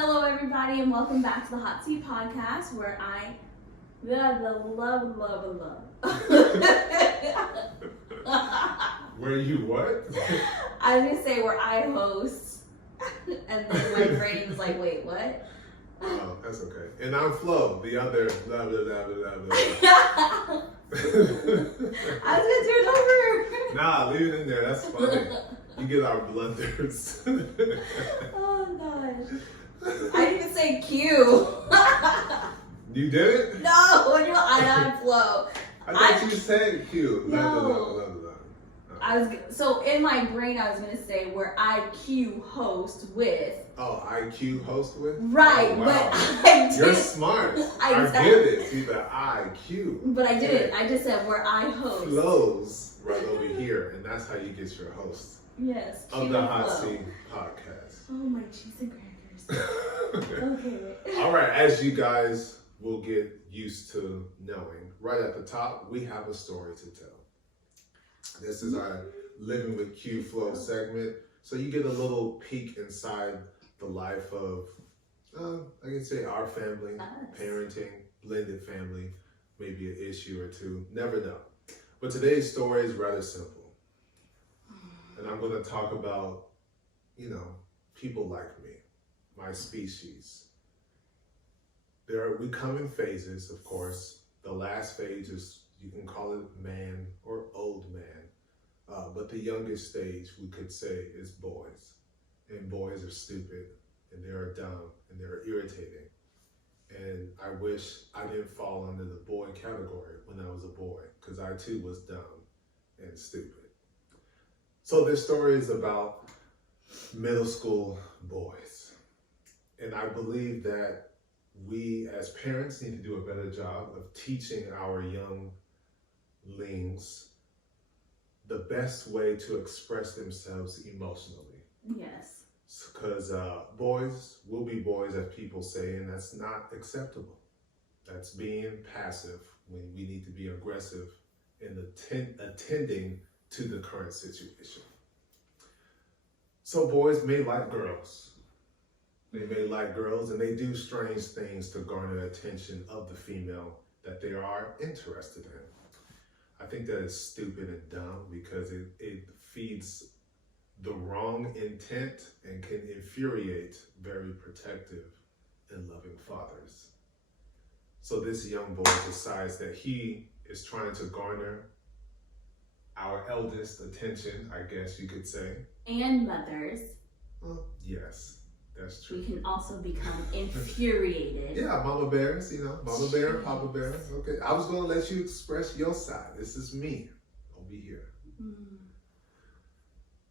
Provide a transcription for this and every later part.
Hello, everybody, and welcome back to the HOTC podcast, where I love. Where you what? I was gonna say where I host, and then my brain was like, "Wait, what?" Oh, that's okay. And I'm Flo, the other blah blah blah blah blah. I was gonna turn over. Nah, leave it in there. That's funny. You get our blunders. Oh gosh. I didn't even say Q. You did it? No, I'm Flo. I thought you said Q. No. Blah, blah, blah, blah, blah. So in my brain I was gonna say where I Q host with. Oh, IQ host with? Right, oh, wow. but I didn't. You're smart. I get it. See the IQ. But I didn't. I just said where I host. Flows right over here, and that's how you get your host. Yes. Of the HOTC podcast. Oh, my cheese and crackers. Okay. All right, as you guys will get used to knowing, right at the top, we have a story to tell. This is our Living with Q Flow segment. So you get a little peek inside the life of, I can say our family, parenting, blended family, maybe an issue or two, never know. But today's story is rather simple. And I'm going to talk about, people like me, my species. We come in phases, of course. The last phase is, you can call it man or old man. But the youngest stage, we could say, is boys. And boys are stupid, and they are dumb, and they're irritating. And I wish I didn't fall under the boy category when I was a boy, because I too was dumb and stupid. So this story is about middle school boys. And I believe that we as parents need to do a better job of teaching our younglings the best way to express themselves emotionally. Yes. Because boys will be boys, as people say, and that's not acceptable. That's being passive when we need to be aggressive in attending to the current situation. So boys may like girls. They may like girls, and they do strange things to garner attention of the female that they are interested in. I think that is stupid and dumb because it feeds the wrong intent and can infuriate very protective and loving fathers. So this young boy decides that he is trying to garner our eldest attention, I guess you could say. And mothers. Well, yes, that's true. We can also become infuriated. Yeah, mama bears, mama bear, papa bear. Okay, I was going to let you express your side. This is me. I'll be here.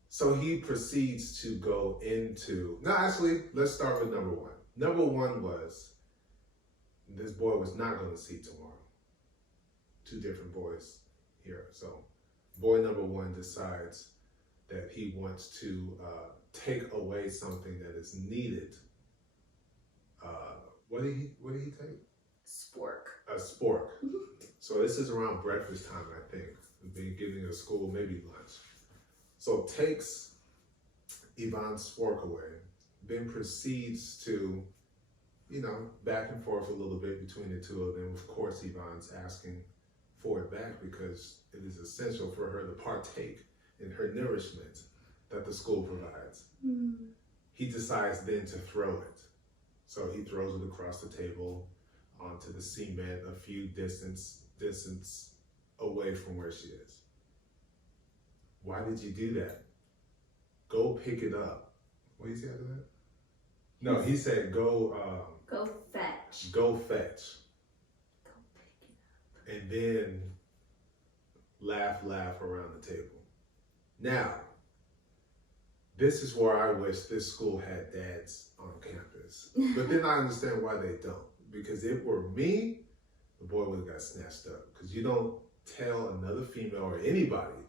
So he proceeds to go into, let's start with number one. Number one was, this boy was not going to see tomorrow. Two different boys here. So boy number one decides that he wants to take away something that is needed. What did he take? Spork. A spork. So this is around breakfast time, I think. We've been getting to school, maybe lunch. So takes Yvonne's spork away, then proceeds to, back and forth a little bit between the two of them. Of course, Yvonne's asking for it back because it is essential for her to partake in her nourishment that the school provides. He decides then to throw it. So he throws it across the table onto the cement a few distance away from where she is. Why did you do that? Go pick it up. What did he say after that? No, he said go fetch. Go fetch. Go pick it up. And then laugh around the table. Now, this is where I wish this school had dads on campus. But then I understand why they don't. Because if it were me, the boy would have got snatched up. Because you don't tell another female or anybody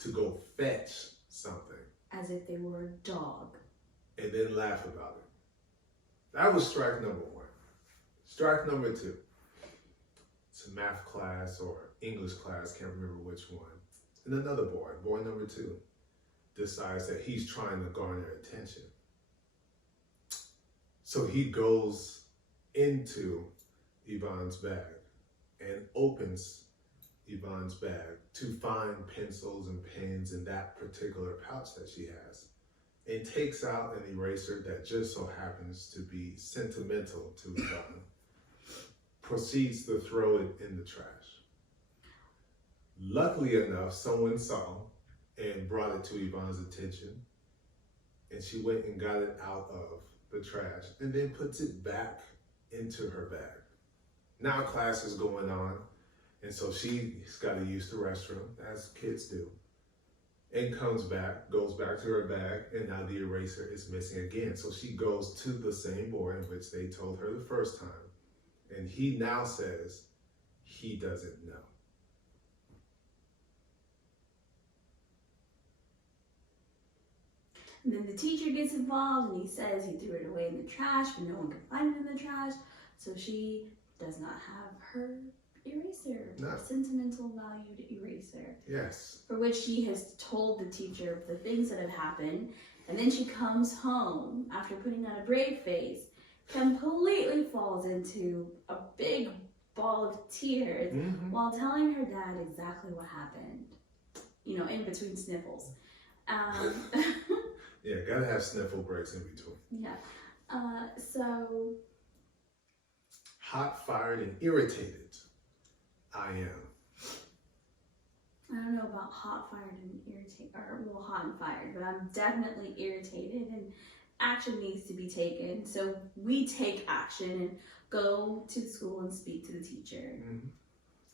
to go fetch something. As if they were a dog. And then laugh about it. That was strike number one. Strike number two. It's a math class or English class, can't remember which one. And another boy number two, decides that he's trying to garner attention. So he goes into Yvonne's bag and opens Yvonne's bag to find pencils and pens in that particular pouch that she has, and takes out an eraser that just so happens to be sentimental to Yvonne, proceeds to throw it in the trash. Luckily enough, someone saw and brought it to Yvonne's attention, and she went and got it out of the trash and then puts it back into her bag. Now class is going on, and so she's got to use the restroom, as kids do, and comes back, goes back to her bag, and now the eraser is missing again. So she goes to the same boy in which they told her the first time, and he now says he doesn't know. And then the teacher gets involved and he says he threw it away in the trash, but no one could find it in the trash. So she does not have her eraser, No. sentimental valued eraser. Yes. For which she has told the teacher of the things that have happened. And then she comes home after putting on a brave face, completely falls into a big ball of tears while telling her dad exactly what happened, you know, in between sniffles. Yeah, gotta have sniffle breaks in between. Yeah. So. Hot, fired, and irritated. I am. I don't know about hot, fired, and irritated, or well, hot and fired, but I'm definitely irritated and action needs to be taken. So we take action and go to the school and speak to the teacher.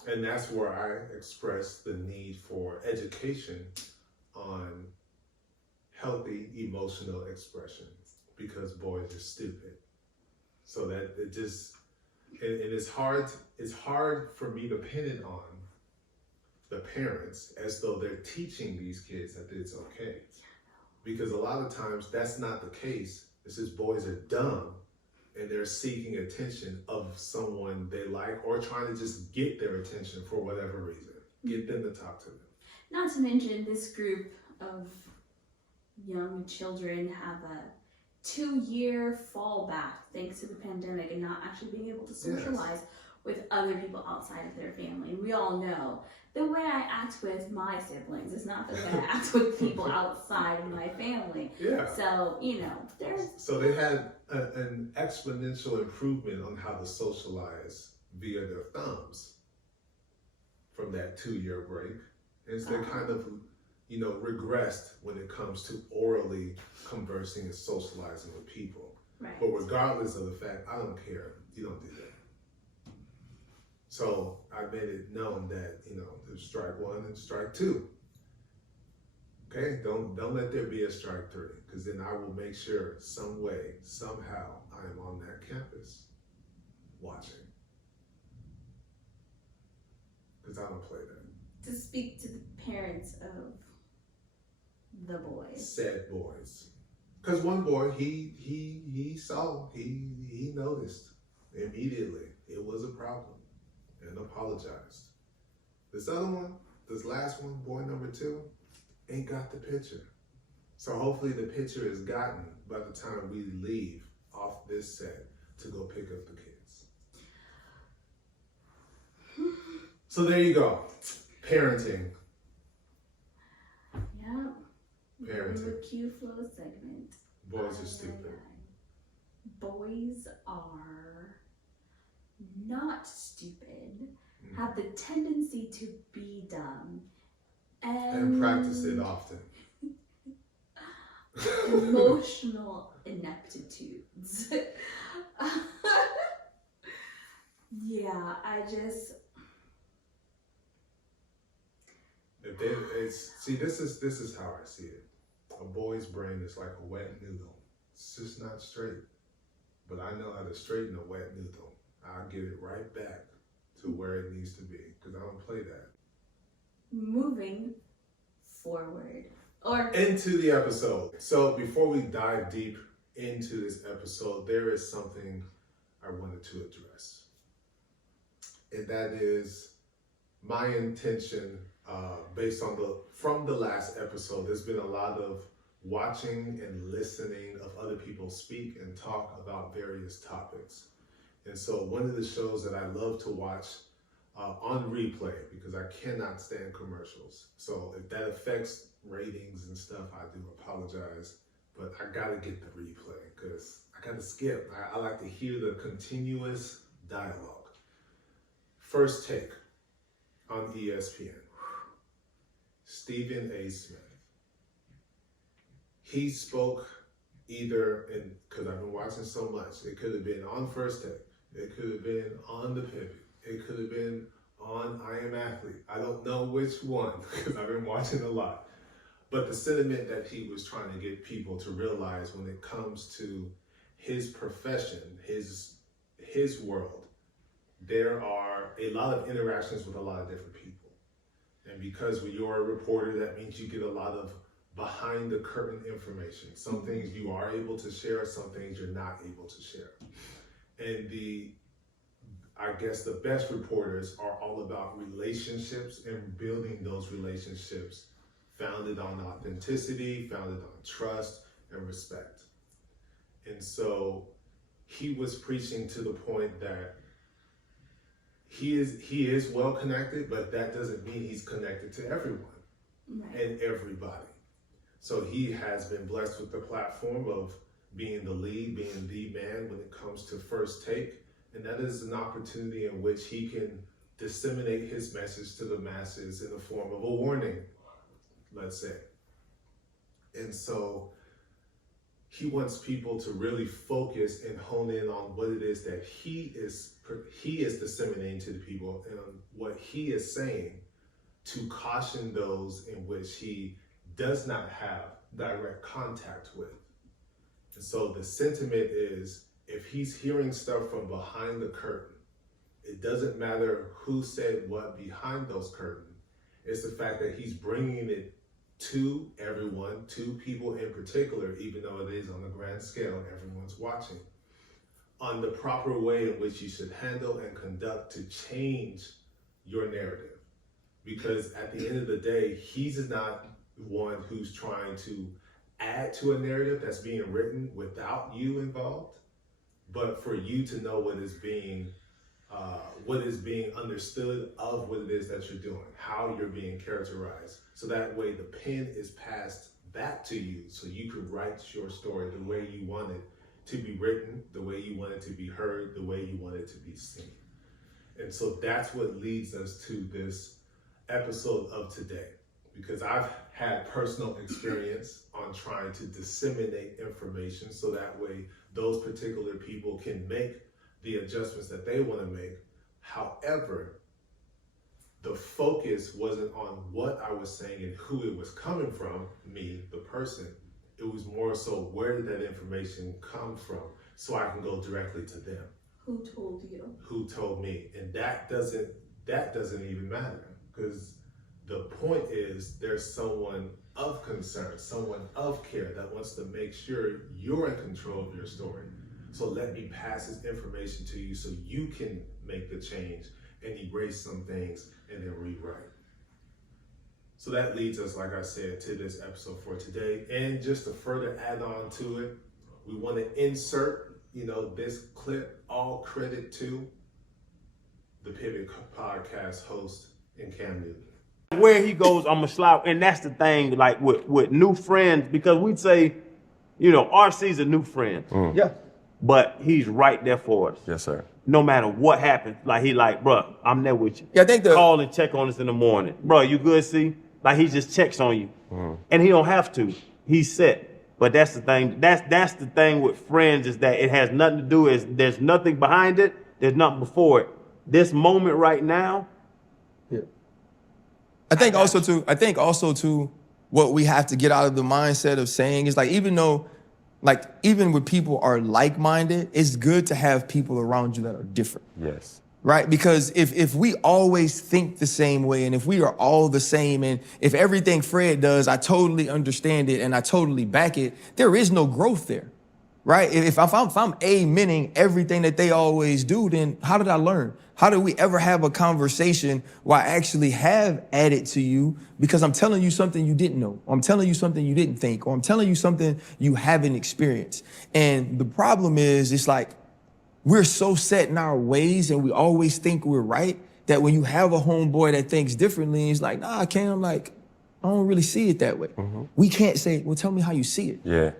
And that's where I express the need for education on healthy emotional expression, because boys are stupid. So that it just, and it's hard for me to pin it on the parents as though they're teaching these kids that it's okay. Because a lot of times that's not the case. It's just boys are dumb and they're seeking attention of someone they like, or trying to just get their attention for whatever reason. Get them to talk to them. Not to mention, this group of young children have a 2-year fallback thanks to the pandemic and not actually being able to socialize with other people outside of their family. And we all know the way I act with my siblings is not the way I act with people outside of my family. Yeah. So, you know, there's... So they had an exponential improvement on how to socialize via their thumbs from that 2-year break. And so they kind of, you know, regressed when it comes to orally conversing and socializing with people. Right. But regardless of the fact, I don't care. You don't do that. So I made it known that, you know, there's strike 1 and strike 2. Okay, don't let there be a strike 3, because then I will make sure some way, somehow, I am on that campus watching. Because I don't play that. To speak to the parents of the boys. Said boys. Because one boy, he saw, he noticed immediately it was a problem and apologized. This other one, this last one, boy number 2, ain't got the picture. So hopefully the picture is gotten by the time we leave off this set to go pick up the kids. So there you go. Parenting. Yeah. Parenting. The Q flow segment. Boys are stupid. Boys are not stupid, have the tendency to be dumb, And practice it often. Emotional ineptitudes. Yeah, This is how I see it. A boy's brain is like a wet noodle. It's just not straight. But I know how to straighten a wet noodle. I'll get it right back to where it needs to be, because I don't play that. moving forward. Or into the episode. So before we dive deep into this episode, there is something I wanted to address. And that is my intention, based on from the last episode. There's been a lot of watching and listening of other people speak and talk about various topics. And so one of the shows that I love to watch on replay, because I cannot stand commercials. So if that affects ratings and stuff, I do apologize, but I gotta get the replay because I gotta skip. I like to hear the continuous dialogue. First Take on ESPN. Stephen A. Smith. He spoke either in, because I've been watching so much, it could have been on First Take, it could have been on The Pivot, it could have been on I Am Athlete. I don't know which one because I've been watching a lot. But the sentiment that he was trying to get people to realize when it comes to his profession, his world, there are a lot of interactions with a lot of different people. And because when you're a reporter, that means you get a lot of behind the curtain information. Some things you are able to share, some things you're not able to share. And I guess the best reporters are all about relationships and building those relationships founded on authenticity, founded on trust and respect. And so he was preaching to the point that he is well connected, but that doesn't mean he's connected to everyone and everybody. So he has been blessed with the platform of being the lead, being the man when it comes to First Take. And that is an opportunity in which he can disseminate his message to the masses in the form of a warning, let's say. And so he wants people to really focus and hone in on what it is that he is disseminating to the people and what he is saying to caution those in which he does not have direct contact with. And so the sentiment is, if he's hearing stuff from behind the curtain, it doesn't matter who said what behind those curtains. It's the fact that he's bringing it to everyone, to people in particular, even though it is on a grand scale, everyone's watching, on the proper way in which you should handle and conduct to change your narrative. Because at the end of the day, he's not one who's trying to add to a narrative that's being written without you involved, but for you to know what is being understood of what it is that you're doing, how you're being characterized. So that way the pen is passed back to you so you can write your story the way you want it to be written, the way you want it to be heard, the way you want it to be seen. And so that's what leads us to this episode of today, because I've had personal experience on trying to disseminate information so that way those particular people can make the adjustments that they want to make. However, the focus wasn't on what I was saying and who it was coming from, me, the person. It was more so, where did that information come from so I can go directly to them. Who told you? Who told me? And that doesn't even matter, because the point is there's someone of concern, someone of care that wants to make sure you're in control of your story. So let me pass this information to you so you can make the change and erase some things and then rewrite. So that leads us, like I said, to this episode for today. And just to further add on to it, we want to insert, this clip, all credit to the Pivot podcast host in Cam Newton. Where he goes, I'm a slap, and that's the thing, like with new friends, because we'd say, RC's a new friend. Yeah. But he's right there for us. Yes, sir. No matter what happens, bruh, I'm there with you. Yeah, I think call and check on us in the morning. Bro, you good, see? Like, he just checks on you. And he don't have to. He's set. But that's the thing. That's the thing with friends, is that it has nothing to do, there's nothing behind it, there's nothing before it. This moment right now. Yeah. I think also too, what we have to get out of the mindset of saying is, even when people are like-minded, it's good to have people around you that are different. Yes. Right? Because if we always think the same way, and if we are all the same, and if everything Fred does, I totally understand it and I totally back it, there is no growth there. right? If I'm amening everything that they always do, then how did I learn? How did we ever have a conversation where I actually have added to you because I'm telling you something you didn't know, or I'm telling you something you didn't think, or I'm telling you something you haven't experienced. And the problem is, it's like we're so set in our ways and we always think we're right that when you have a homeboy that thinks differently, it's like, nah, Cam, like, I don't really see it that way. We can't say, well, tell me how you see it. Yeah.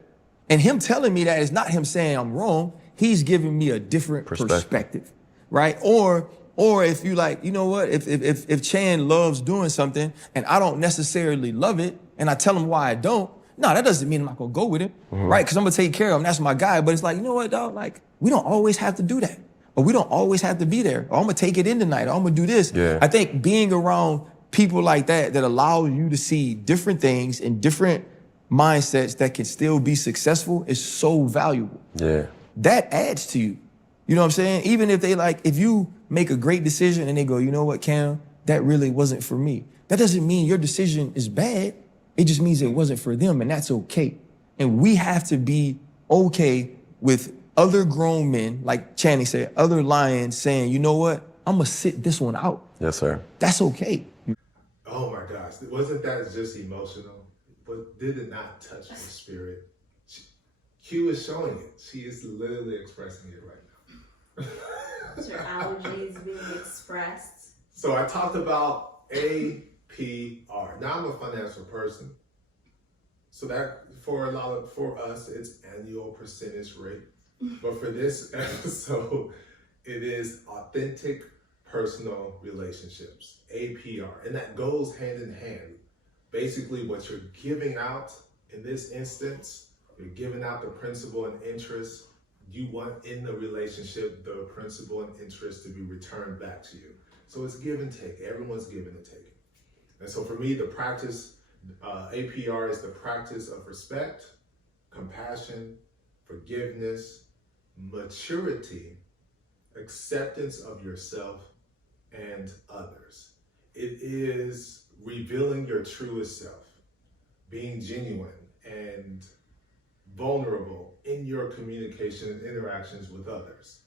And him telling me that is not him saying I'm wrong. He's giving me a different perspective, right? Or if you like, you know what? If Chan loves doing something and I don't necessarily love it, and I tell him why I don't, no, that doesn't mean I'm not gonna go with him, right? Because I'm gonna take care of him. That's my guy. But it's like, you know what, dog? Like, we don't always have to do that, or we don't always have to be there. Or I'm gonna take it in tonight. Or I'm gonna do this. Yeah. I think being around people like that allow you to see different things and different mindsets that can still be successful is so valuable. Yeah. That adds to you. You know what I'm saying? Even if they like, if you make a great decision and they go, you know what, Cam, that really wasn't for me. That doesn't mean your decision is bad. It just means it wasn't for them, and that's okay. And we have to be okay with other grown men, like Channing said, other lions saying, you know what, I'm gonna sit this one out. Yes, sir. That's okay. Oh my gosh, wasn't that just emotional? But did it not touch my spirit? Q is showing it. She is literally expressing it right now. Is your allergies being expressed? So I talked about APR. Now I'm a financial person. So that for us, it's annual percentage rate. But for this episode, it is authentic personal relationships, APR. And that goes hand in hand. Basically, what you're giving out in this instance, you're giving out the principal and interest. You want in the relationship the principal and interest to be returned back to you. So it's give and take. Everyone's giving and taking. And so for me, the practice, APR is the practice of respect, compassion, forgiveness, maturity, acceptance of yourself and others. It is revealing your truest self, being genuine and vulnerable in your communication and interactions with others.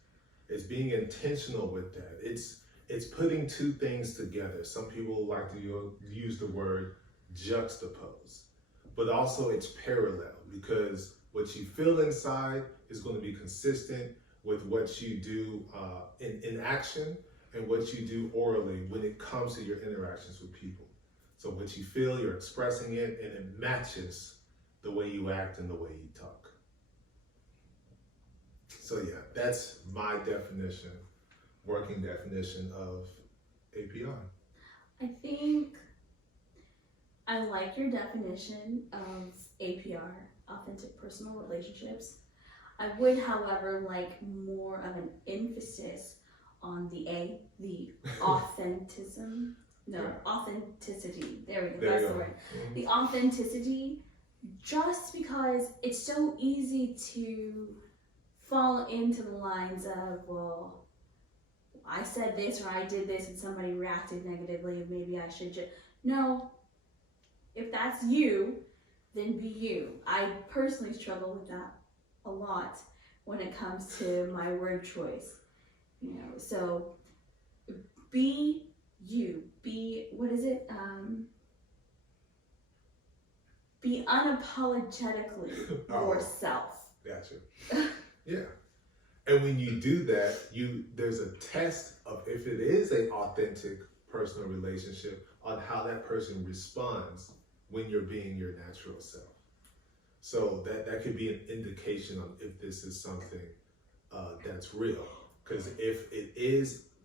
It's being intentional with that. It's putting two things together. Some people like to use the word juxtapose, but also it's parallel, because what you feel inside is going to be consistent with what you do in action and what you do orally when it comes to your interactions with people. So what you feel, you're expressing it, and it matches the way you act and the way you talk. So yeah, that's my definition, working definition of APR. I think I like your definition of APR, authentic personal relationships. I would, however, like more of an emphasis on the authenticity. There we go, that's the word. Mm-hmm. The authenticity, just because it's so easy to fall into the lines of, well, I said this or I did this and somebody reacted negatively and maybe I should just, no, if that's you, then be you. I personally struggle with that a lot when it comes to my word choice, you know, so be you, be unapologetically yourself. Gotcha. Yeah. And when you do that, there's a test of if it is an authentic personal relationship on how that person responds when you're being your natural self. So that could be an indication on if this is something that's real. Because if it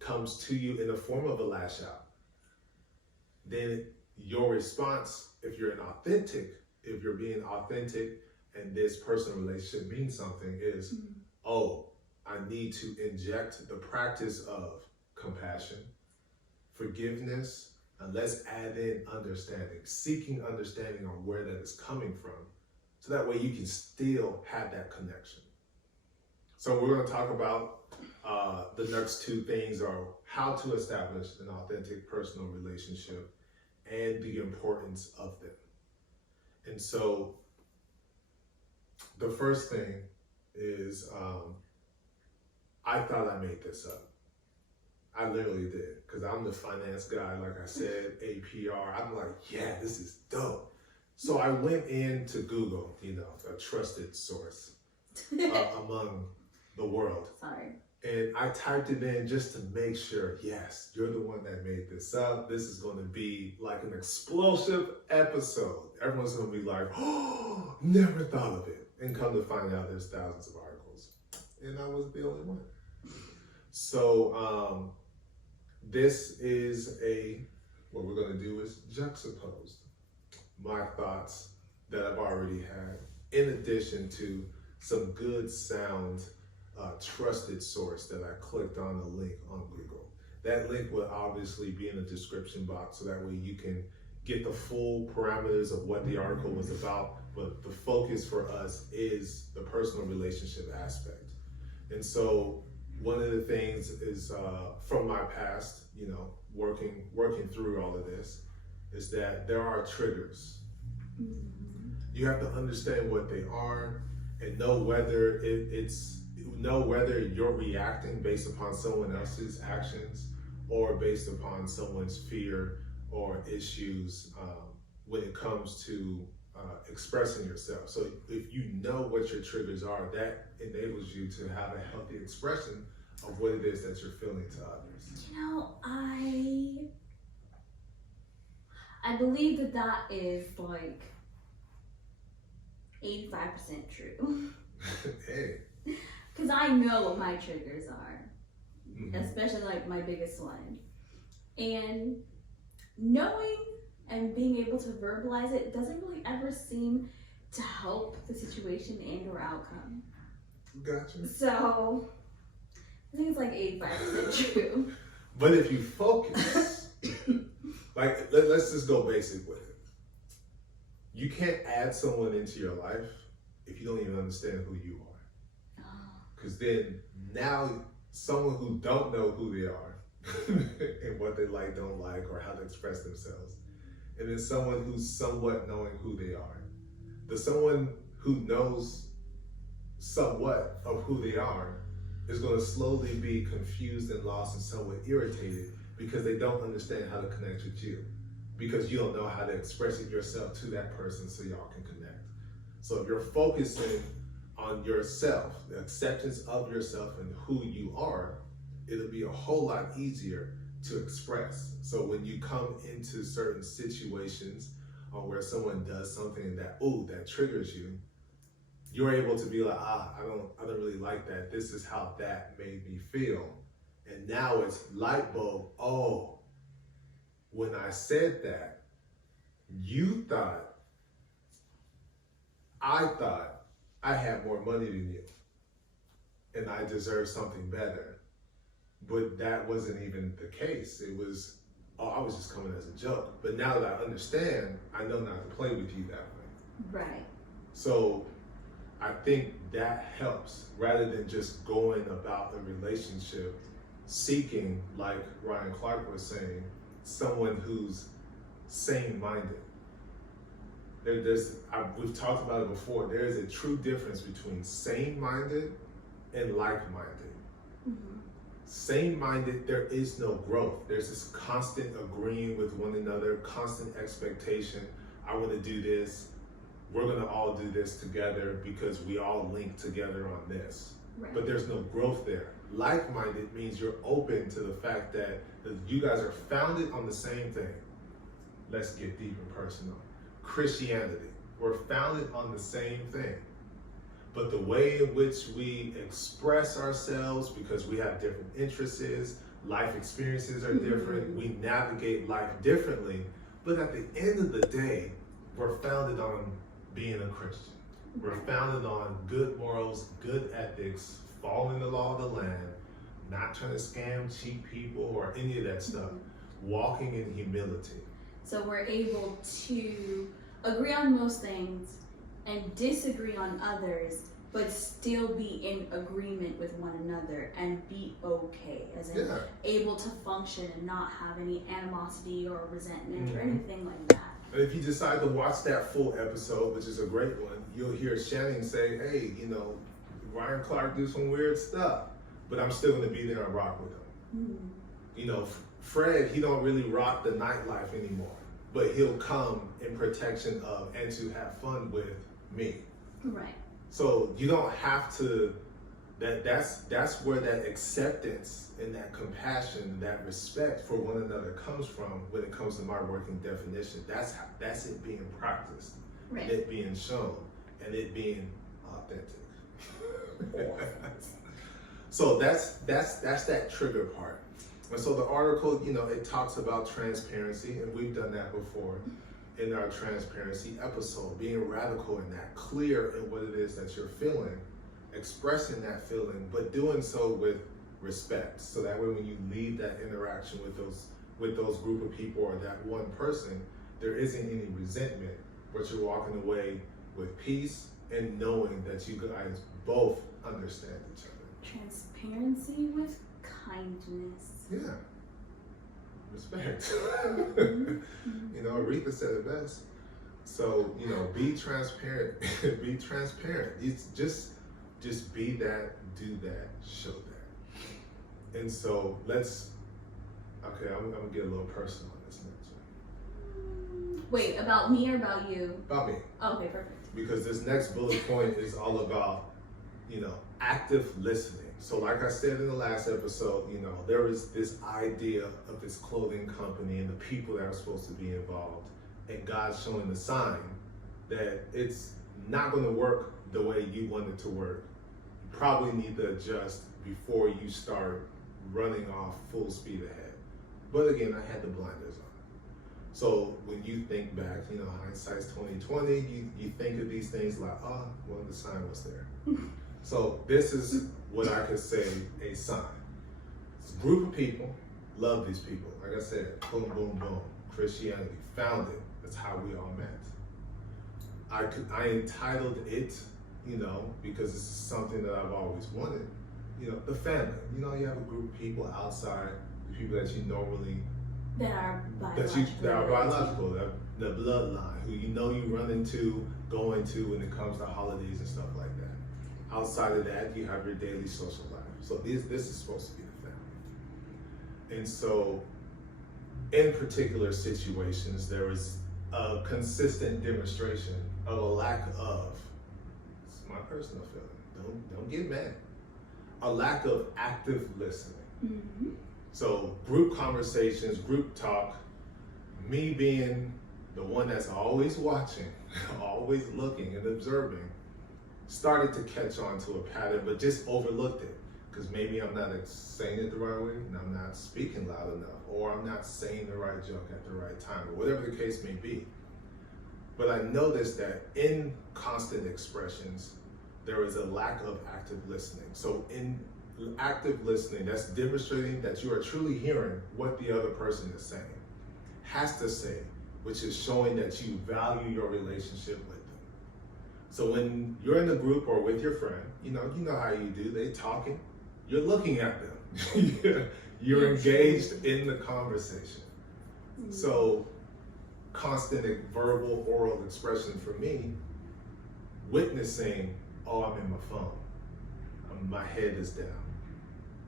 comes to you in the form of a lash out, then your response, if you're being authentic and this personal relationship means something, is, oh, I need to inject the practice of compassion, forgiveness, and let's add in understanding, seeking understanding on where that is coming from. So that way you can still have that connection. So we're going to talk about the next two things are how to establish an authentic personal relationship and the importance of them. And so the first thing is I thought I made this up. I literally did, because I'm the finance guy, like I said, APR. I'm like, yeah, this is dope. So I went into Google, you know, a trusted source among the world. Sorry. And I typed it in just to make sure, yes, you're the one that made this up. This is going to be like an explosive episode. Everyone's going to be like, oh, never thought of it. And come to find out there's thousands of articles. And I was the only one. So this is what we're going to do is juxtapose my thoughts that I've already had, in addition to some good sound trusted source that I clicked on the link on Google. That link will obviously be in the description box, so that way you can get the full parameters of what the article was about, but the focus for us is the personal relationship aspect. And so one of the things is from my past, you know, working through all of this, is that there are triggers. You have to understand what they are and know whether whether you're reacting based upon someone else's actions or based upon someone's fear or issues when it comes to expressing yourself. So if you know what your triggers are, that enables you to have a healthy expression of what it is that you're feeling to others. You know, I believe that is like 85% true. Hey. Because I know what my triggers are, especially like my biggest one. And knowing and being able to verbalize it doesn't really ever seem to help the situation and or outcome. Gotcha. So I think it's like 85% true. But if you focus, like let's just go basic with it. You can't add someone into your life if you don't even understand who you are. Because then now someone who don't know who they are and what they like, don't like, or how to express themselves, and then someone who's somewhat knowing who they are. The someone who knows somewhat of who they are is going to slowly be confused and lost and somewhat irritated because they don't understand how to connect with you, because you don't know how to express it yourself to that person so y'all can connect. So if you're focusing on yourself, the acceptance of yourself and who you are, it'll be a whole lot easier to express. So when you come into certain situations where someone does something that triggers you, you're able to be like, I don't really like that. This is how that made me feel. And now it's light bulb, when I said that, I thought I had more money than you and I deserve something better. But that wasn't even the case. It was, I was just coming as a joke. But now that I understand, I know not to play with you that way. Right. So I think that helps, rather than just going about a relationship seeking, like Ryan Clark was saying, someone who's sane-minded. We've talked about it before. There is a true difference between sane-minded and like-minded. Mm-hmm. Sane-minded, there is no growth. There's this constant agreeing with one another, constant expectation. I want to do this. We're going to all do this together because we all link together on this. Right. But there's no growth there. Like-minded means you're open to the fact that you guys are founded on the same thing. Let's get deep and personal. Christianity. We're founded on the same thing. But the way in which we express ourselves, because we have different interests, life experiences are different, we navigate life differently. But at the end of the day, we're founded on being a Christian. We're founded on good morals, good ethics, following the law of the land, not trying to scam, cheat people, or any of that stuff, walking in humility. So we're able to agree on most things and disagree on others, but still be in agreement with one another and be okay, as in able to function and not have any animosity or resentment or anything like that. And if you decide to watch that full episode, which is a great one, you'll hear Shannon say, hey, Ryan Clark do some weird stuff, but I'm still gonna be there and rock with him. You know, Fred, he don't really rock the nightlife anymore, but he'll come in protection of and to have fun with me. Right. So you don't have to. That's where that acceptance and that compassion, that respect for one another comes from when it comes to my working definition. That's it being practiced, Right. and it being shown, and it being authentic. So that's that trigger part. And so the article, you know, it talks about transparency, and we've done that before in our transparency episode, being radical in that, clear in what it is that you're feeling, expressing that feeling, but doing so with respect. So that way when you leave that interaction with those group of people or that one person, there isn't any resentment, but you're walking away with peace and knowing that you guys both understand each other. Transparency with kindness. Yeah. Respect. You know, Aretha said it best. So, you know, be transparent. Be transparent. It's just be that, do that, show that. And so okay, I'm gonna get a little personal on this next one. Wait, about me or about you? About me. Oh, okay, perfect. Because this next bullet point is all about, you know, active listening. So like I said in the last episode, you know, there is this idea of this clothing company and the people that are supposed to be involved, and God's showing the sign that it's not going to work the way you want it to work. You probably need to adjust before you start running off full speed ahead. But again, I had the blinders on. So when you think back, you know, hindsight's 20/20, you think of these things like, oh, well, the sign was there. So this is what I could say a sign. It's a group of people, love these people. Like I said, boom, boom, boom. Christianity, found it. That's how we all met. I entitled it, you know, because this is something that I've always wanted. You know, the family. You know, you have a group of people outside, the people that you normally That are biological. The bloodline, who you know you run into, go into when it comes to holidays and stuff like that. Outside of that, you have your daily social life. So this is supposed to be the family. And so, in particular situations, there is a consistent demonstration of a lack of, it's my personal feeling, don't get mad, a lack of active listening. Mm-hmm. So group conversations, group talk, me being the one that's always watching, always looking and observing, started to catch on to a pattern, but just overlooked it. Because maybe I'm not saying it the right way, and I'm not speaking loud enough, or I'm not saying the right joke at the right time, or whatever the case may be. But I noticed that in constant expressions, there is a lack of active listening. So in active listening, that's demonstrating that you are truly hearing what the other person is saying, has to say, which is showing that you value your relationship with them. So when you're in a group or with your friend, you know how you do, they talking, you're looking at them. You're engaged in the conversation. So constant verbal, oral expression for me, witnessing, oh, I'm in my phone. My head is down.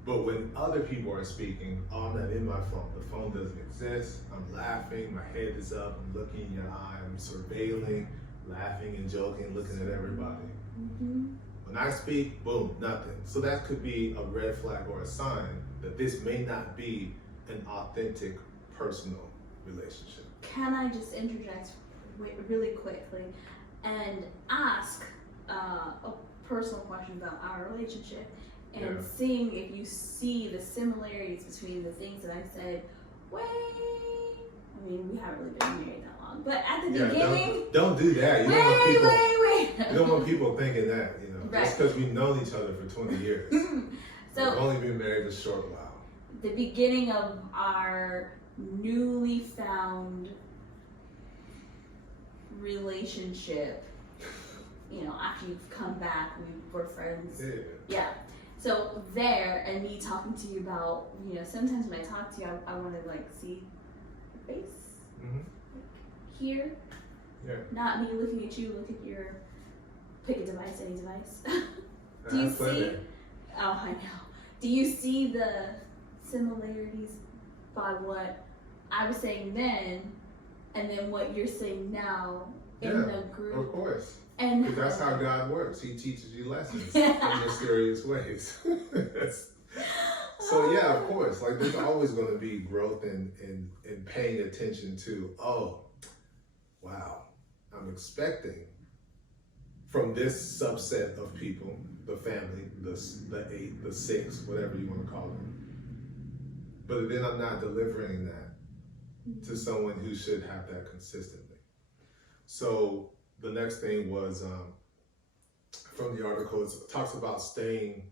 But when other people are speaking, oh, I'm not in my phone. The phone doesn't exist. I'm laughing, my head is up, I'm looking in your eye, I'm surveilling, laughing and joking, looking at everybody. Mm-hmm. When I speak, boom, nothing. So that could be a red flag or a sign that this may not be an authentic personal relationship. Can I just interject really quickly and ask a personal question about our relationship and seeing if you see the similarities between the things that I said I mean, we haven't really been married that long, but at the beginning, don't do that. You don't want people thinking that, you know, right. Just because we've known each other for 20 years. So we've only been married a short while. The beginning of our newly found relationship, you know, after you've come back, we were friends. Yeah. So there, and me talking to you about, you know, sometimes when I talk to you, I want to like see your face, like here. Yeah. Not me looking at you. Look at your, pick a device, any device. Do you see? Oh, I know. Do you see the similarities by what I was saying then, and then what you're saying now in the group? Of course. And because that's how God works. He teaches you lessons in mysterious ways. So yeah, of course. Like there's always going to be growth in paying attention to. Oh, wow! I'm expecting from this subset of people, the family, the 8, the 6, whatever you want to call them. But then I'm not delivering that to someone who should have that consistently. So the next thing was from the article, it talks about staying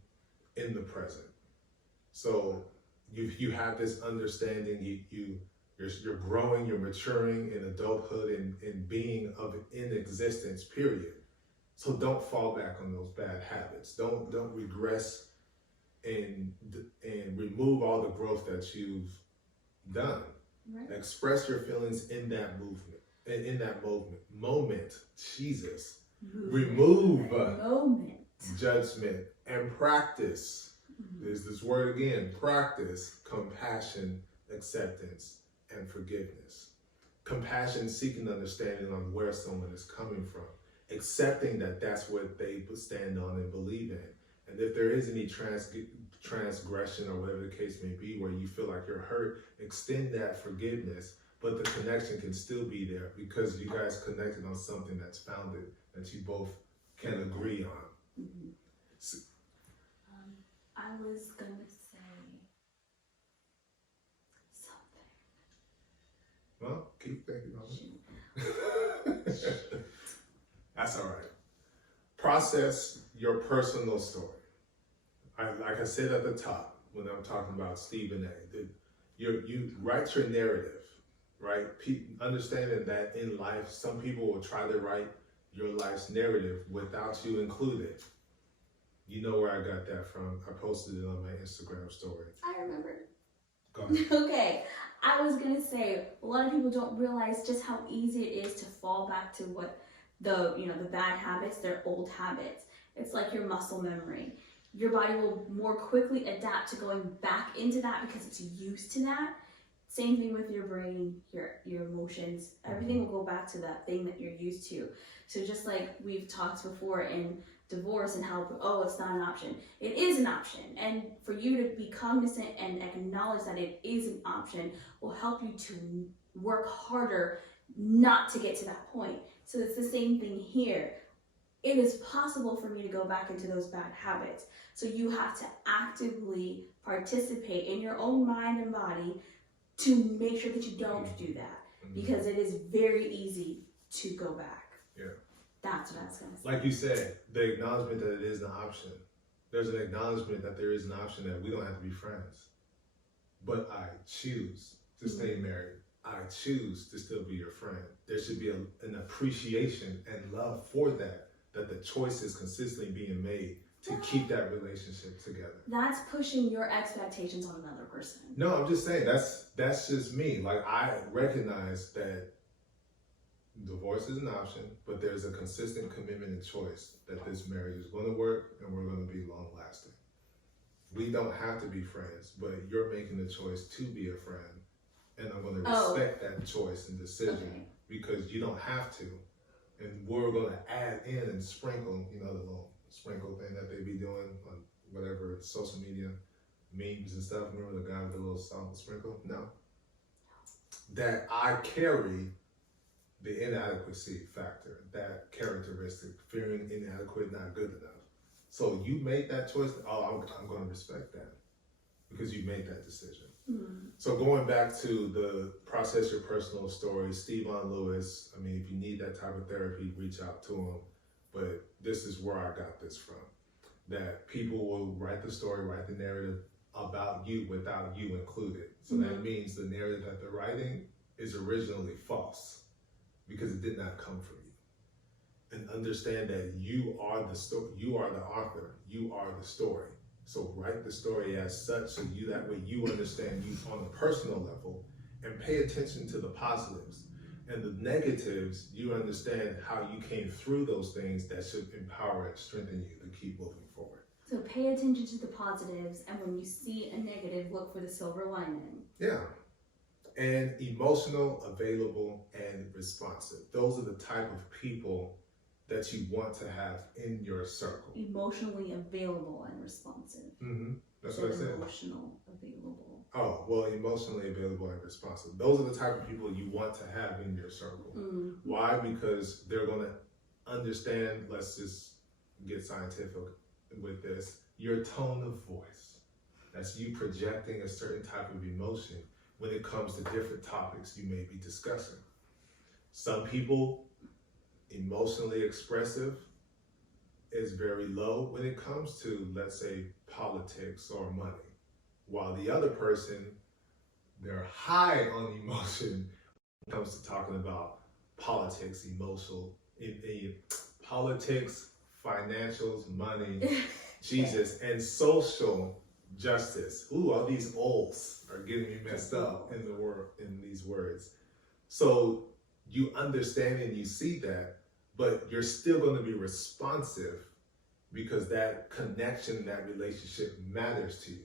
in the present. So you have this understanding, you're growing, you're maturing in adulthood and being in existence, period. So don't fall back on those bad habits. Don't regress and remove all the growth that you've done. Right. Express your feelings in that movement, in that moment. Jesus. Remove judgment and practice. There's this word again, practice compassion, acceptance, and forgiveness. Compassion, seeking understanding on where someone is coming from. Accepting that that's what they stand on and believe in. And if there is any transgression or whatever the case may be where you feel like you're hurt, extend that forgiveness, but the connection can still be there because you guys connected on something that's founded that you both can agree on. Mm-hmm. So, I was going to say something. Well, keep thinking on it. That's all right. Process your personal story. Like I said at the top, when I'm talking about Stephen A., you write your narrative, right? Understanding that in life, some people will try to write your life's narrative without you included. You know where I got that from. I posted it on my Instagram story. I remember. Go ahead. Okay. I was going to say, a lot of people don't realize just how easy it is to fall back to what the bad habits, their old habits. It's like your muscle memory. Your body will more quickly adapt to going back into that because it's used to that. Same thing with your brain, your emotions. Everything will go back to that thing that you're used to. So just like we've talked before in divorce and how, it's not an option. It is an option. And for you to be cognizant and acknowledge that it is an option will help you to work harder not to get to that point. So it's the same thing here. It is possible for me to go back into those bad habits. So you have to actively participate in your own mind and body to make sure that you don't do that. Because it is very easy to go back. Yeah. That's what I was going to say. Like you said, the acknowledgement that it is an option. There's an acknowledgement that there is an option that we don't have to be friends. But I choose to stay married. I choose to still be your friend. There should be an appreciation and love for that the choice is consistently being made to keep that relationship together. That's pushing your expectations on another person. No, I'm just saying that's just me. Like I recognize that divorce is an option, but there's a consistent commitment and choice that this marriage is going to work and we're going to be long lasting. We don't have to be friends, but you're making the choice to be a friend. And I'm going to respect that choice and decision because you don't have to. And we're going to add in and sprinkle, the little sprinkle thing that they be doing on whatever social media memes and stuff. Remember the guy with the little salt and sprinkle? No. That I carry the inadequacy factor, that characteristic, fearing inadequate, not good enough. So you make that choice. I'm going to respect that because you made that decision. Mm-hmm. So going back to the process your personal story, Stephen Lewis, if you need that type of therapy, reach out to him. But this is where I got this from. That people will write the story, write the narrative about you without you included. So that means the narrative that they're writing is originally false because it did not come from you. And understand that you are the story, you are the author, you are the story. So write the story as such so that way you understand you on a personal level and pay attention to the positives. And the negatives, you understand how you came through those things that should empower and strengthen you to keep moving forward. So pay attention to the positives, and when you see a negative, look for the silver lining. Yeah. And emotional, available, and responsive. Those are the type of people that you want to have in your circle. Emotionally available and responsive. That's what I said. Emotional, available. Oh, well, emotionally available and responsive. Those are the type of people you want to have in your circle. Why? Because they're going to understand, let's just get scientific with this, your tone of voice. That's you projecting a certain type of emotion when it comes to different topics you may be discussing. Some people, emotionally expressive is very low when it comes to, let's say, politics or money. While the other person, they're high on emotion when it comes to talking about politics, politics, financials, money, Jesus, and social justice. Ooh, all these olds are getting me messed up in the word, in these words. So you understand and you see that, but you're still going to be responsive because that connection, that relationship matters to you.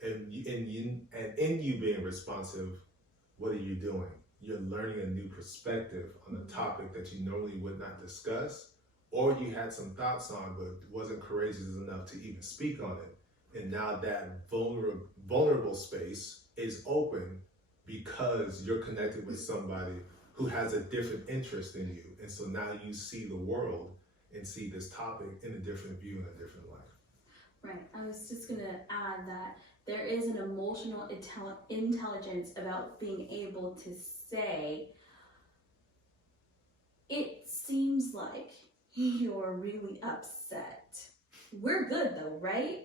And in you being responsive, what are you doing? You're learning a new perspective on a topic that you normally would not discuss, or you had some thoughts on but wasn't courageous enough to even speak on it. And now that vulnerable space is open because you're connected with somebody who has a different interest in you. And so now you see the world and see this topic in a different view, in a different light. Right. I was just going to add that there is an emotional intelligence about being able to say, it seems like you're really upset. We're good though, right?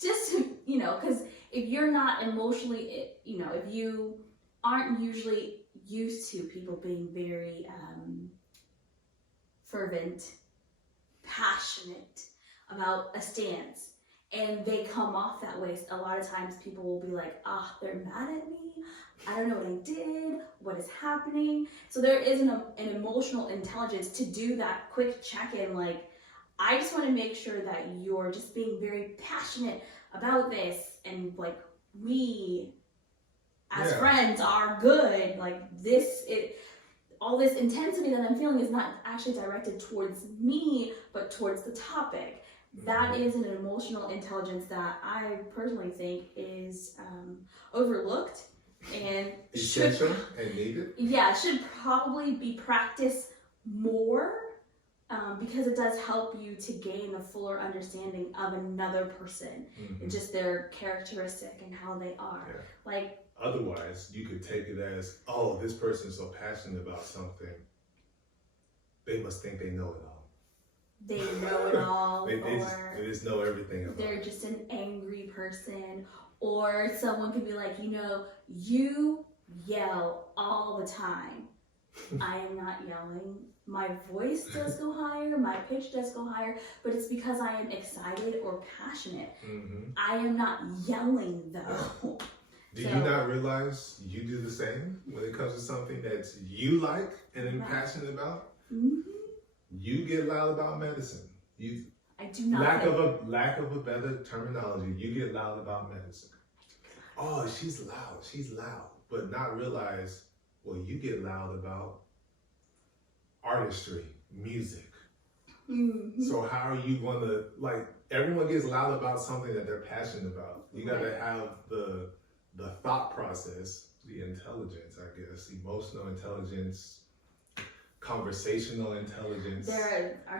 Just, because if you're not emotionally, if you aren't usually used to people being very fervent, passionate about a stance, and they come off that way, a lot of times people will be like, they're mad at me, I don't know what I did, what is happening? So there is an emotional intelligence to do that quick check-in, like, I just want to make sure that you're just being very passionate about this, and like, we as friends are good, like all this intensity that I'm feeling is not actually directed towards me, but towards the topic. That is an emotional intelligence that I personally think is overlooked and essential and needed. Yeah, should probably be practiced more because it does help you to gain a fuller understanding of another person and just their characteristic and how they are. Yeah. Like, otherwise, you could take it as, oh, this person's so passionate about something, they must think they know it all. They know it all, they just know everything about they're just an angry person, or someone could be like, you yell all the time. I am not yelling. My voice does go higher, my pitch does go higher, but it's because I am excited or passionate. I am not yelling though. Do you not realize you do the same when it comes to something that you like and are passionate about? You get loud about medicine. I do not. Lack of a better terminology, you get loud about medicine. Oh, she's loud, but not realize, well, you get loud about artistry, music. So how are you going to, everyone gets loud about something that they're passionate about. You got to have the thought process, the intelligence, I guess, emotional intelligence, conversational intelligence,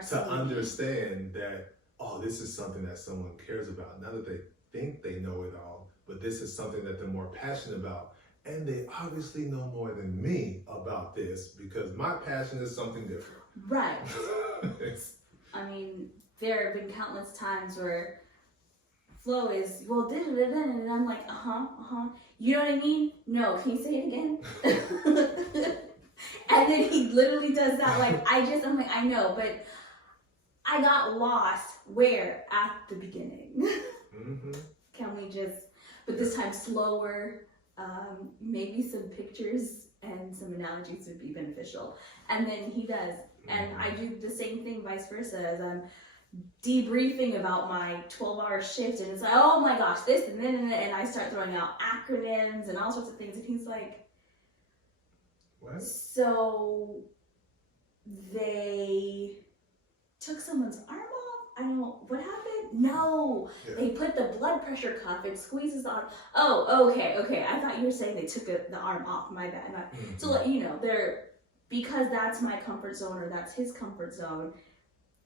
to understand that, this is something that someone cares about. Not that they think they know it all, but this is something that they're more passionate about. And they obviously know more than me about this because my passion is something different. Right. I mean, there have been countless times where Flo is, and I'm like, you know what I mean? No, can you say it again? And then he literally does that, I'm like, I know, but I got lost where? At the beginning. Can we but this time slower, maybe some pictures and some analogies would be beneficial. And then he does. And I do the same thing vice versa, as I'm debriefing about my 12-hour shift, and it's like, oh my gosh, this and then, and I start throwing out acronyms and all sorts of things, and he's like, What? so they took someone's arm off? I don't, what happened? No, they put the blood pressure cuff, it squeezes on. Oh, okay. I thought you were saying they took the arm off, my bad. So, you know, because that's my comfort zone, or that's his comfort zone,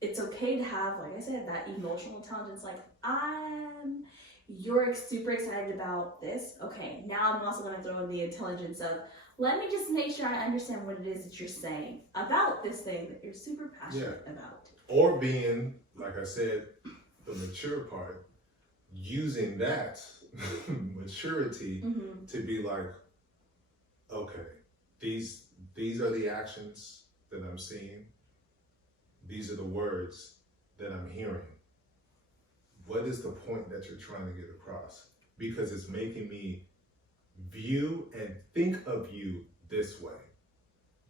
it's okay to have, like I said, that emotional intelligence. Like, you're super excited about this. Okay, now I'm also going to throw in the intelligence of, let me just make sure I understand what it is that you're saying about this thing that you're super passionate about. Or being, like I said, the mature part, using that maturity to be like, okay, these are the actions that I'm seeing. These are the words that I'm hearing. What is the point that you're trying to get across? Because it's making me view and think of you this way.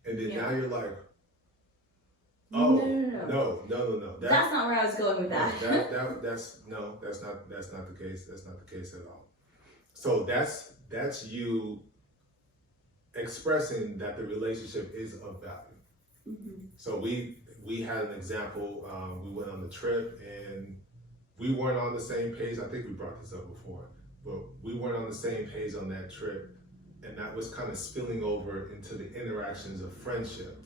And then now you're like, oh, no. That's not where I was going with that. That's not the case. That's not the case at all. So that's you expressing that the relationship is of value. So we had an example. We went on the trip and we weren't on the same page. I think we brought this up before, but we weren't on the same page on that trip, and that was kind of spilling over into the interactions of friendship.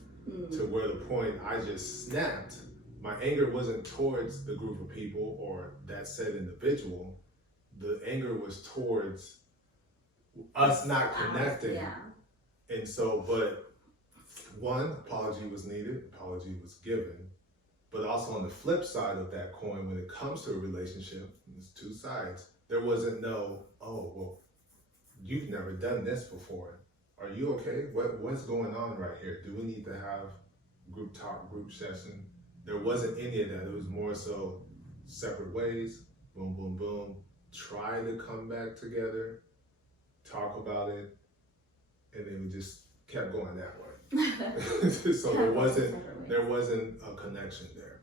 To where the point I just snapped. My anger wasn't towards the group of people or that said individual. The anger was towards us not connecting. And so, but one, apology was needed, apology was given. But also on the flip side of that coin, when it comes to a relationship, there's two sides. There wasn't no, oh, well, you've never done this before. Are you okay? What's going on right here? Do we need to have group talk, group session? There wasn't any of that. It was more so separate ways, boom, boom, boom. Try to come back together, talk about it, and then we just kept going that way. So there wasn't a connection there.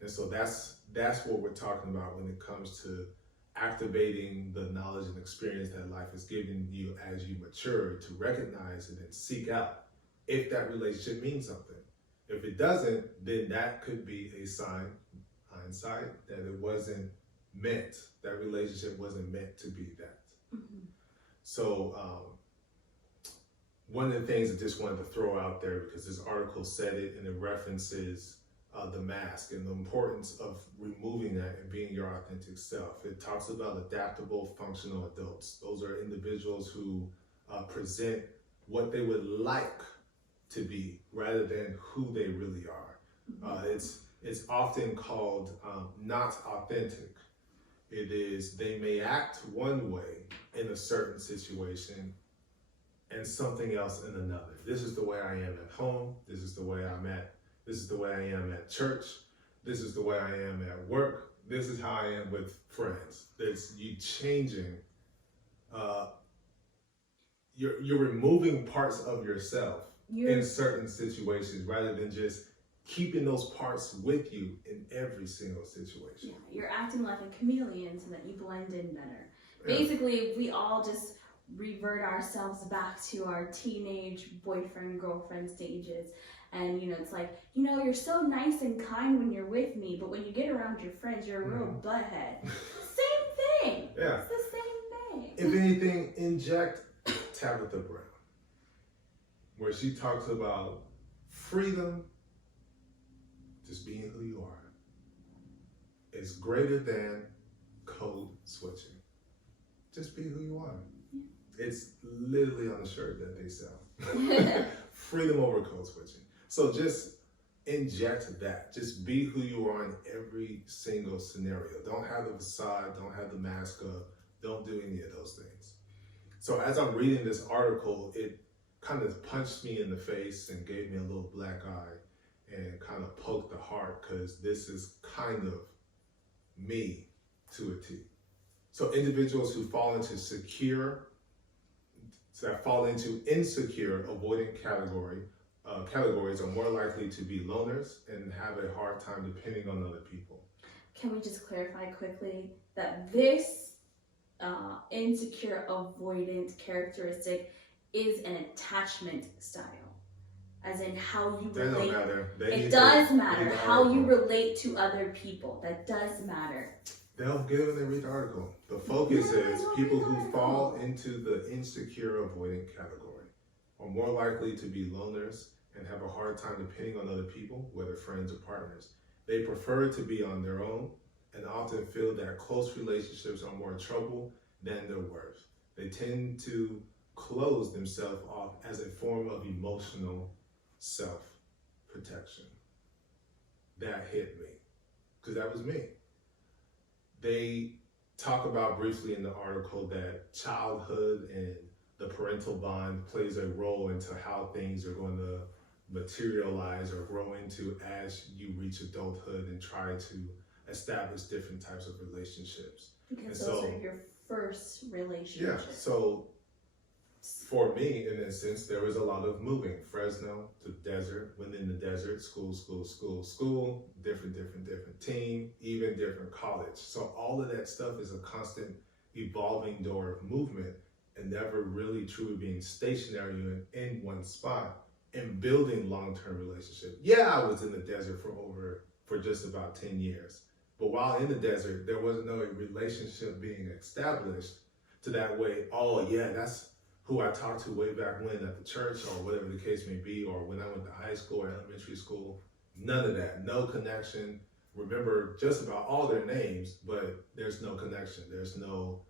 And so that's what we're talking about when it comes to activating the knowledge and experience that life has given you as you mature, to recognize it and seek out if that relationship means something. If it doesn't, then that could be a sign, hindsight, that it wasn't meant, that relationship wasn't meant to be that. So one of the things I just wanted to throw out there, because this article said it and it references the mask and the importance of removing that and being your authentic self. It talks about adaptable, functional adults. Those are individuals who present what they would like to be rather than who they really are. It's often called not authentic. It is, they may act one way in a certain situation and something else in another. This is the way I am at home. This is the way this is the way I am at church. This is the way I am at work. This is how I am with friends. It's you changing. You're removing parts of yourself in certain situations rather than just keeping those parts with you in every single situation. Yeah, you're acting like a chameleon so that you blend in better. Basically, we all just revert ourselves back to our teenage boyfriend, girlfriend stages. And, you know, it's like, you know, you're so nice and kind when you're with me, but when you get around your friends, you're a real butthead. Same thing. Yeah. It's the same thing. If anything, inject Tabitha Brown, where she talks about freedom, just being who you are, is greater than code switching. Just be who you are. It's literally on the shirt that they sell. Freedom over code switching. So just inject that. Just be who you are in every single scenario. Don't have the facade, don't have the mask up, don't do any of those things. So as I'm reading this article, it kind of punched me in the face and gave me a little black eye and kind of poked the heart, because this is kind of me to a T. So individuals who fall into insecure avoiding categories are more likely to be loners and have a hard time depending on other people. can we just clarify quickly that this insecure avoidant characteristic is an attachment style? As in how you That relate. don't matter. It does matter how you relate to other people. That does matter. They'll get it when they read the article. The focus is people who fall into the insecure avoidant category are more likely to be loners and have a hard time depending on other people, whether friends or partners. They prefer to be on their own and often feel that close relationships are more trouble than they're worth. They tend to close themselves off as a form of emotional self-protection. That hit me, because that was me. They talk about briefly in the article that childhood and the parental bond plays a role into how things are going to materialize or grow into as you reach adulthood and try to establish different types of relationships. Because those are your first relationships. Yeah, so for me, in a sense, there was a lot of moving. Fresno to desert, within the desert, school, different team, even different college. So all of that stuff is a constant evolving door of movement and never really truly being stationary in one spot and building long-term relationships. Yeah, I was in the desert for just about 10 years. But while in the desert, there was no relationship being established to that way, oh yeah, that's who I talked to way back when at the church or whatever the case may be, or when I went to high school or elementary school. None of that, no connection. Remember just about all their names, but there's no connection. There's no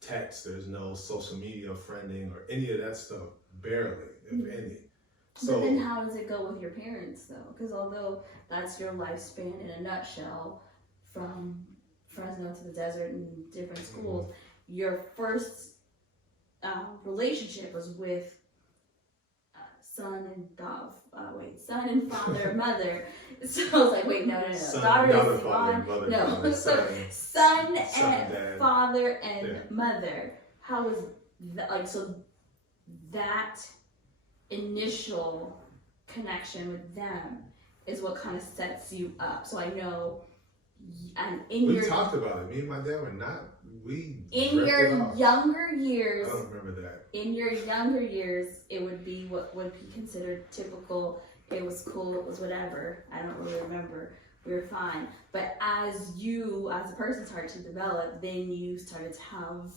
text, there's no social media friending or any of that stuff, barely, if any. So, but then how does it go with your parents though? Because although that's your lifespan in a nutshell, from Fresno to the desert and different schools, your first relationship was with son and father, mother. So I was like, wait, no. Son, Daughter is father, mother, no. father, son and dad. father and mother. How was that, like, so that initial connection with them is what kind of sets you up. So I know, and we talked about it. Me and my dad were not. In your younger years, I don't remember that. In your younger years, it would be what would be considered typical. It was cool. It was whatever. I don't really remember. We were fine. But as you, as a person, started to develop, then you started to have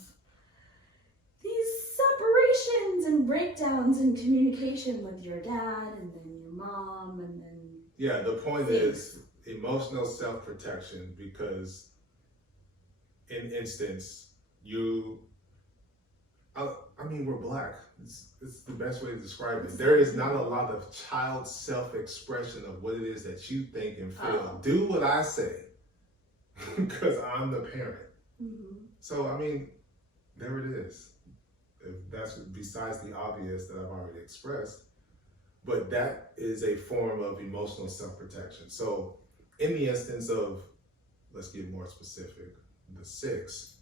these separations and breakdowns in communication with your dad, and then your mom, and then yeah. The point is emotional self-protection, because in instance, I mean, we're black. It's the best way to describe it. There is not a lot of child self-expression of what it is that you think and feel. Do what I say, because I'm the parent. So, I mean, there it is. If that's besides the obvious that I've already expressed. But that is a form of emotional self-protection. So, in the instance of, let's get more specific, the 6,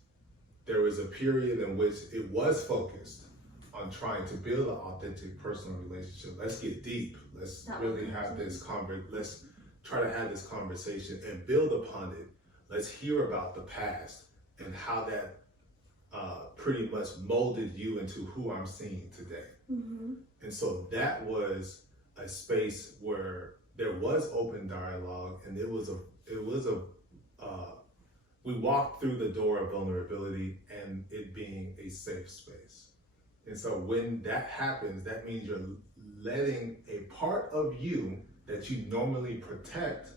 there was a period in which it was focused on trying to build an authentic personal relationship. Let's get deep. Let's really have this let's try to have this conversation and build upon it. Let's hear about the past and how that pretty much molded you into who I'm seeing today. And so that was a space where there was open dialogue, and we walked through the door of vulnerability and it being a safe space. And so when that happens, that means you're letting a part of you that you normally protect,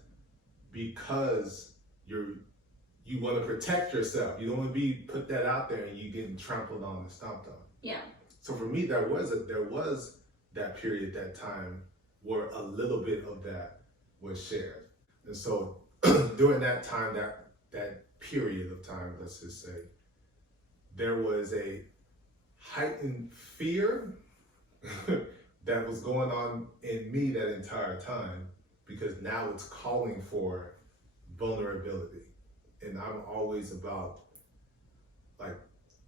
because you want to protect yourself. You don't want to put that out there and you getting trampled on and stomped on. Yeah. So for me, there was that period, that time, where a little bit of that was shared. And so during that time, that period of time, let's just say, there was a heightened fear that was going on in me that entire time, because now it's calling for vulnerability. And I'm always about,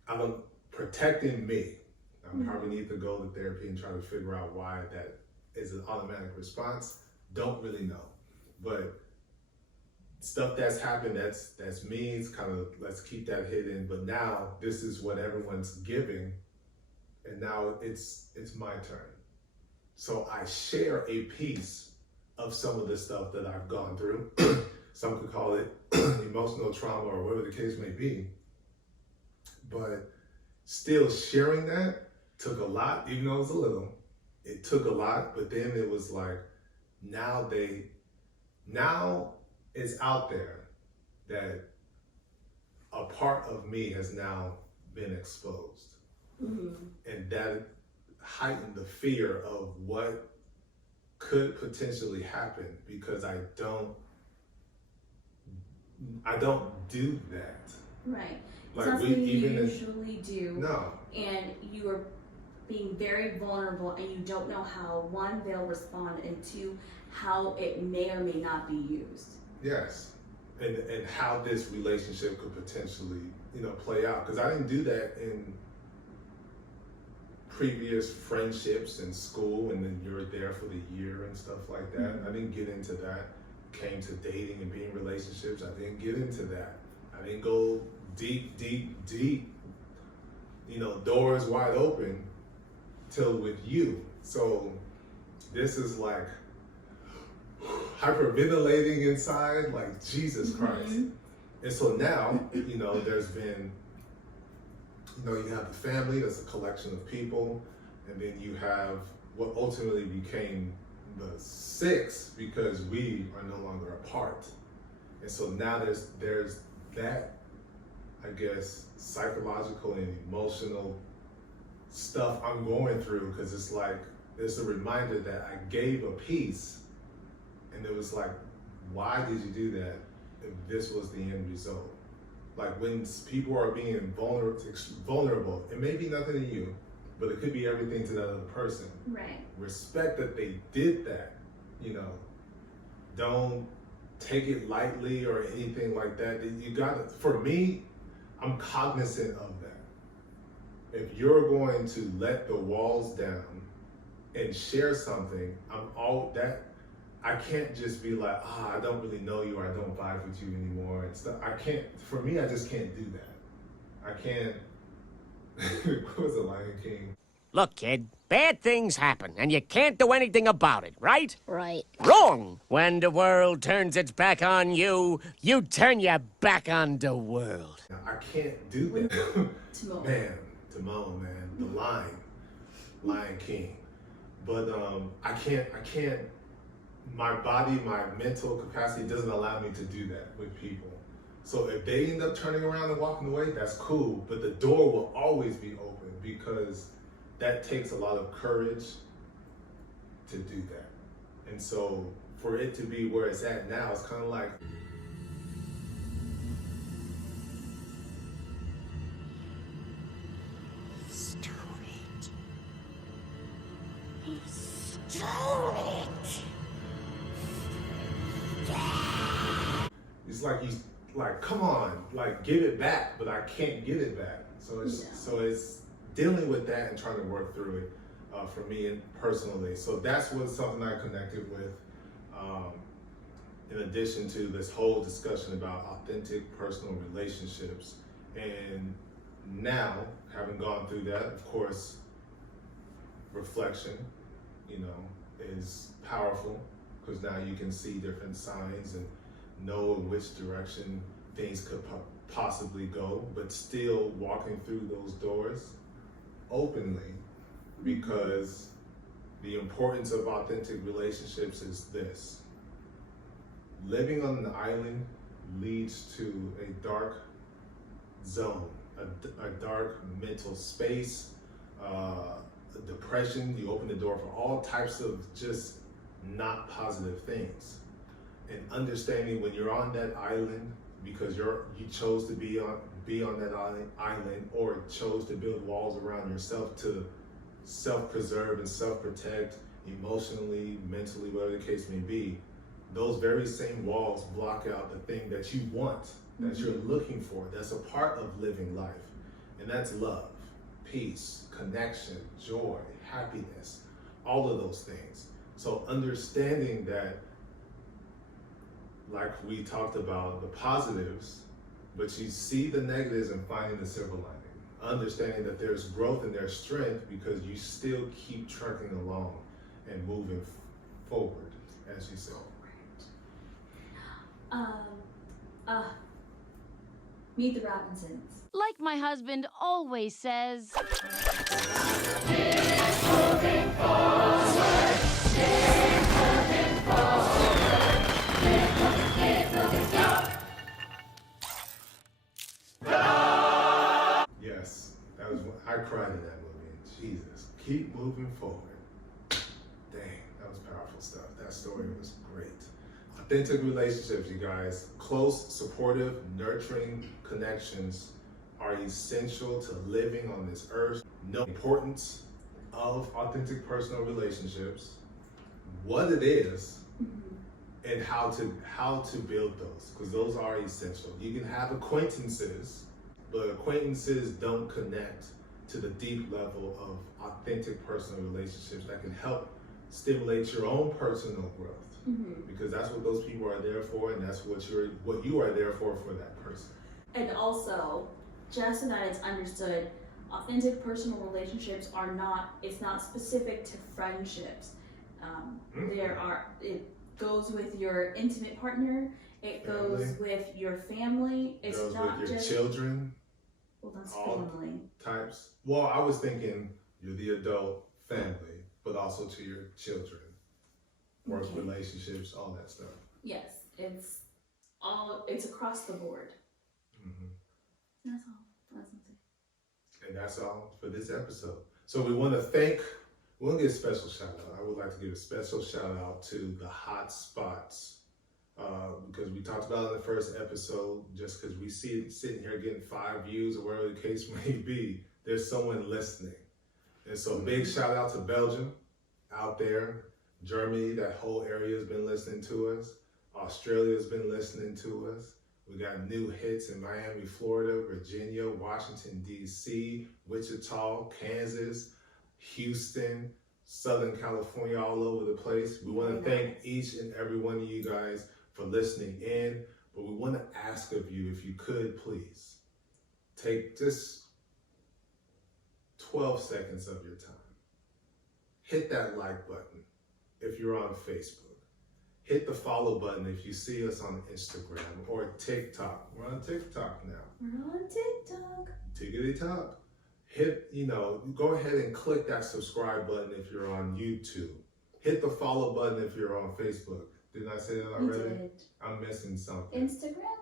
I'm protecting me. I probably need to go to therapy and try to figure out why that is an automatic response. Don't really know. But stuff that's happened, that's me. It's kind of, let's keep that hidden. But now this is what everyone's giving, and now it's my turn. So I share a piece of some of the stuff that I've gone through. Some could call it emotional trauma or whatever the case may be. But still sharing that took a lot, even though it was a little. It took a lot, but then it was like, now it's out there that a part of me has now been exposed. And that heightened the fear of what could potentially happen, because I don't do that. Right. It's Like not we something you even usually do. No. And you are being very vulnerable, and you don't know how, one, they'll respond, and two, how it may or may not be used. Yes. And how this relationship could potentially, play out. Because I didn't do that in previous friendships in school, and then you're there for the year and stuff like that. I didn't get into that. Came to dating and being in relationships, I didn't get into that. I didn't go deep, doors wide open till with you. So this is like hyperventilating inside, like Jesus Christ. And so now, there's been, you have the family, that's a collection of people, and then you have what ultimately became the 6, because we are no longer apart. And so now there's that, I guess, psychological and emotional stuff I'm going through, because it's like, there's a reminder that I gave a piece, and it was like, why did you do that if this was the end result? Like, when people are being vulnerable, it may be nothing to you, but it could be everything to that other person. Right. Respect that they did that, Don't take it lightly or anything like that. You gotta, for me, I'm cognizant of that. If you're going to let the walls down and share something, I can't just be like, I don't really know you, or I don't vibe with you anymore and stuff. I can't, for me, I just can't do that. I can't, what was the Lion King? Look, kid, bad things happen, and you can't do anything about it, right? Right. Wrong! When the world turns its back on you, you turn your back on the world. I can't do that. Timon, man, the Lion King. But I can't, my body, my mental capacity doesn't allow me to do that with people. So if they end up turning around and walking away, that's cool, but the door will always be open, because that takes a lot of courage to do that. And so for it to be where it's at now, it's kind of like, it's like, come on, like, give it back, but I can't get it back. So it's dealing with that and trying to work through it for me and personally. So that's something I connected with, in addition to this whole discussion about authentic personal relationships. And now, having gone through that, of course, reflection, is powerful, because now you can see different signs and know in which direction things could possibly go, but still walking through those doors openly, because the importance of authentic relationships is this: living on an island leads to a dark zone, a dark mental space, depression. You open the door for all types of just not positive things. And understanding when you're on that island, because you chose to be on that island, or chose to build walls around yourself to self-preserve and self-protect emotionally, mentally, whatever the case may be, those very same walls block out the thing that you want, that you're looking for, that's a part of living life. And that's love, peace, connection, joy, happiness, all of those things. So understanding that like we talked about, the positives, but you see the negatives and finding the silver lining. Understanding that there's growth and there's strength because you still keep trucking along and moving forward, as you said. Meet the Robinsons. Like my husband always says. Yes, that was I cried in that movie. Jesus, keep moving forward. Dang, that was powerful stuff. That story was great. Authentic relationships, you guys. Close, supportive, nurturing connections are essential to living on this earth. Know the importance of authentic personal relationships, what it is, and how to build those, because those are essential. You can have acquaintances, but acquaintances don't connect to the deep level of authentic personal relationships that can help stimulate your own personal growth. Because that's what those people are there for, and that's what you are there for that person. And also, just so that it's understood, authentic personal relationships are not, it's not specific to friendships. It goes with your intimate partner, it goes with your family, it's goes not with your just children. Well, that's all family. Types. Well, I was thinking you're the adult family, but also to your children, work relationships, all that stuff. Yes, it's across the board. That's all. And that's all for this episode. So we want to give a special shout out. I would like to give a special shout out to the hot spots. Because we talked about it in the first episode, just because we see it sitting here getting 5 views or whatever the case may be, there's someone listening. And so big shout out to Belgium out there, Germany, that whole area has been listening to us. Australia has been listening to us. We got new hits in Miami, Florida, Virginia, Washington, D.C., Wichita, Kansas, Houston, Southern California, all over the place. We want to thank each and every one of you guys for listening in, but we want to ask of you, if you could please, take just 12 seconds of your time. Hit that like button if you're on Facebook. Hit the follow button if you see us on Instagram or TikTok. We're on TikTok now. We're on TikTok. Tickety top. Go ahead and click that subscribe button if you're on YouTube. Hit the follow button if you're on Facebook. Didn't I say that already? You did. I'm missing something. Instagram?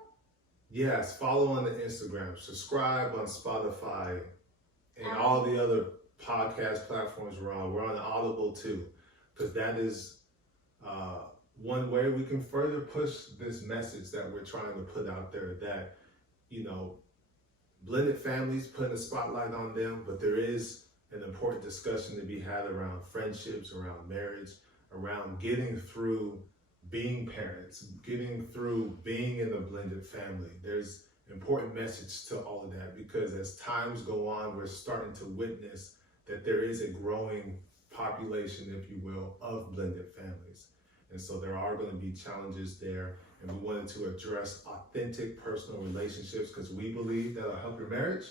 Yes, follow on the Instagram. Subscribe on Spotify and all the other podcast platforms we're on. We're on Audible too, because that is one way we can further push this message that we're trying to put out there, that, blended families, putting a spotlight on them, but there is an important discussion to be had around friendships, around marriage, around getting through being parents, getting through being in a blended family. There's important message to all of that, because as times go on, we're starting to witness that there is a growing population, if you will, of blended families. And so there are going to be challenges there, and we wanted to address authentic personal relationships because we believe that'll help your marriage.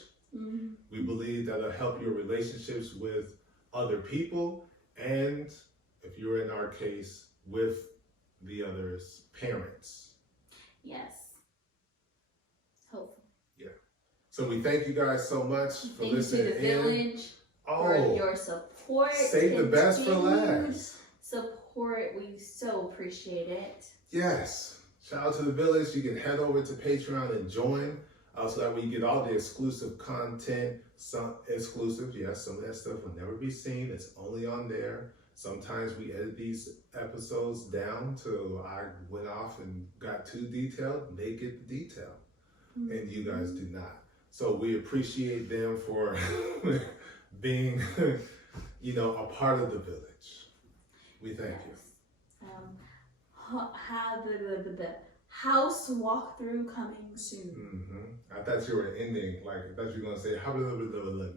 We believe that'll help your relationships with other people, and if you're in our case, with the other's parents. Yes. Hopefully. Yeah. So we thank you guys so much for listening to the village for your support. Save the best for last. Support, we so appreciate it. Yes. Shout out to the village. You can head over to Patreon and join, so that way you get all the exclusive content. Some exclusive, yes, some of that stuff will never be seen. It's only on there. Sometimes we edit these episodes down till I went off and got too detailed. They get the detail, and you guys do not. So we appreciate them for being, a part of the village. We thank you. House walkthrough coming soon. I thought you were ending, I thought you were going to say,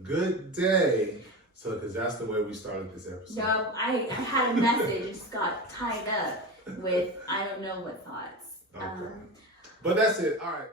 good day. So, because that's the way we started this episode. No, I had a message, it just got tied up with I don't know what thoughts. Okay. But that's it. All right.